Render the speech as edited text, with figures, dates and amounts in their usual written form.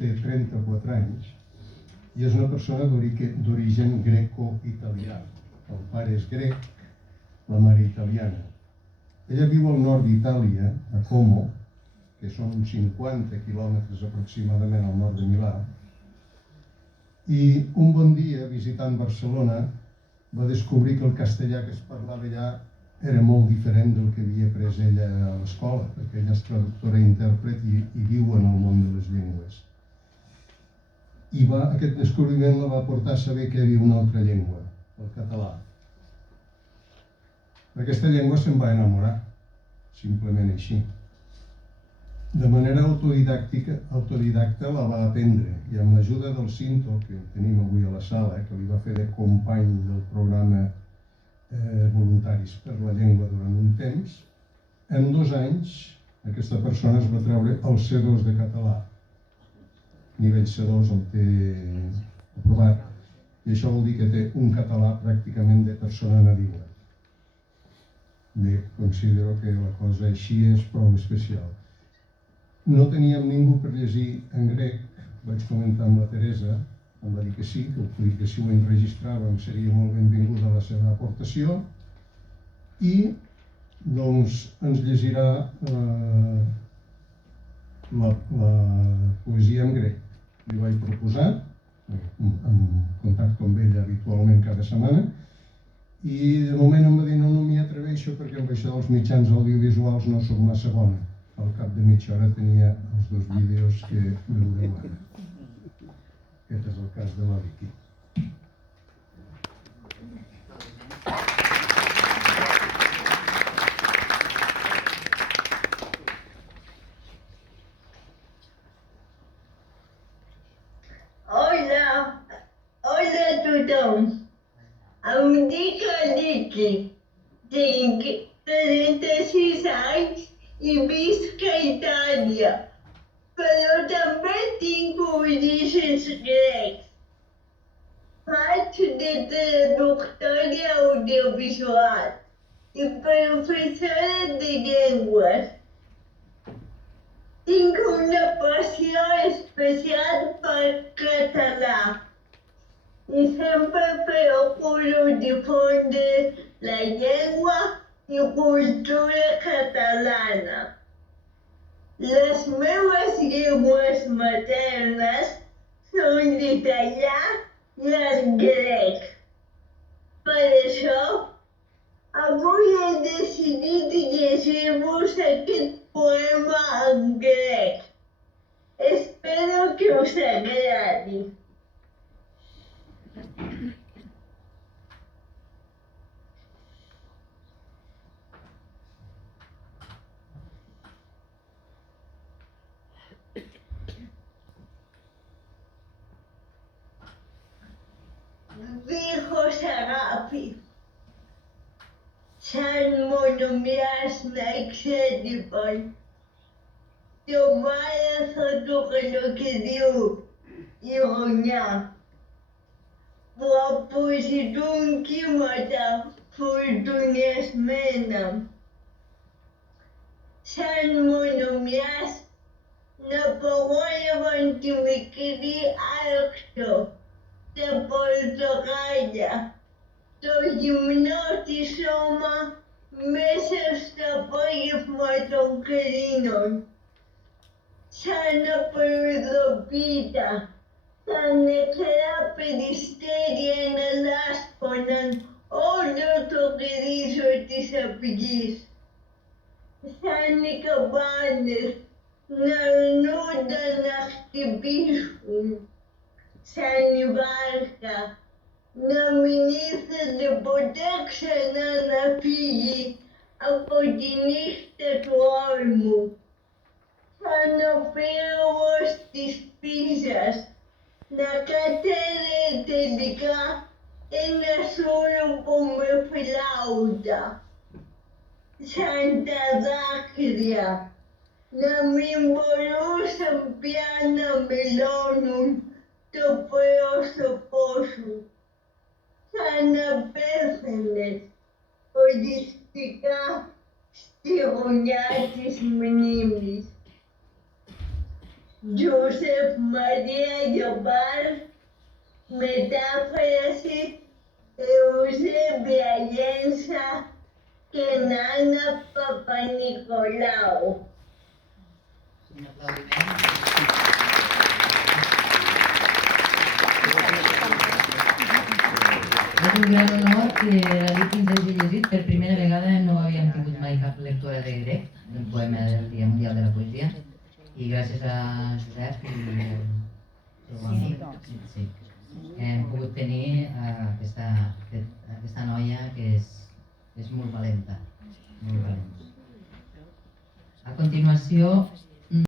té 34 anys i és una persona d'origen greco-italià. El pare és grec, la mare italiana. Ella viu al nord d'Itàlia, a Como, que són uns 50 quilòmetres aproximadament al nord de Milà, i un bon dia, visitant Barcelona, va descobrir que el castellà que es parlava allà era molt diferent del que havia après ella a l'escola, perquè ella és traductora i intèrpret i viu en el món de les llengües. I aquest descobriment la va portar a saber que hi havia una altra llengua, el català. D'aquesta llengua se'n va enamorar, simplement així. De manera autodidacta la va aprendre i amb l'ajuda del Cinto, que tenim avui a la sala, que li va fer de company del programa Voluntaris per la Llengua durant un temps, en 2 anys aquesta persona es va treure el C2 de català. Nivell C2 el té aprovat i això vol dir que té un català pràcticament de persona nadiua. Bé, considero que la cosa així és prou especial. No teníem ningú per llegir en grec, vaig comentar amb la Teresa, em va dir que sí, que si ho enregistràvem seria molt benvinguda la seva aportació i doncs ens llegirà la poesia en grec. Li vaig proposar, en contacte amb ella habitualment cada setmana, i de moment em va dir no m'hi atreveixo perquè amb això dels mitjans audiovisuals no soc massa bona. Al cap de mitja hora tenia els 2 vídeos que veureu ara. Aquest és el cas de la Vicky. Hola a tothom. Em dic Vicky, tinc 36 anys i visc a Itàlia, però també tinc orígens grecs. Faig de traductora audiovisual i professora de llengües. Tinc una passió especial pel català i sempre procuro difondre la llengua i cultura catalana. Les meves llengües maternes són l'italià i el grec. Per això, avui he decidit llegir-vos aquest poema en grec. Espero que us agradi. Viejos agapi, σαν μονομιάς να εξέτυπαν. Το μάραθο του καλοκαιριού, η γωνιά, που αποζητούν κύματα φουρτουνιασμένα. Σαν μονομιάς να απογόνευαν τη μικρή άρκτο, τα πορτοκάλια, το γυμνό της σώμα μέσα στο απόγευμα των κρίνων. Σαν απροειδοποίητα, τα νεκρά περιστέρια να λάσπωναν όλο το γκρίζο της αυγής. Σαν οι καμπάνες να αρνούνταν να χτυπήσουν. Σαν η βάρκα να μην ήθελε ποτέ ξανά να φύγει από τη νύχτα του όρμου. Σαν ο πύργος της Πίζας να κατέρεε τελικά ένα σώρουπο με φλάουτα. Σαν τα δάκρυα να μην μπορούσαν πια να μελώνουν το πρόσωπό σου. Σαν να πέθανες οριστικά στη γωνιά της μνήμης. Josep Maria Llopart, Metàfrasis, Eusebia Llença, Kenana Papanicolau. Un aplaudiment. És un gran honor que la nit que ens hagi llegit. Per primera vegada no havíem tingut mai cap lectura de grec, del poema del Dia Mundial de la Poesia. I gràcies a Josep i al seu amic, sí, hem pogut tenir aquesta noia que és molt valenta, molt valenta. A continuació,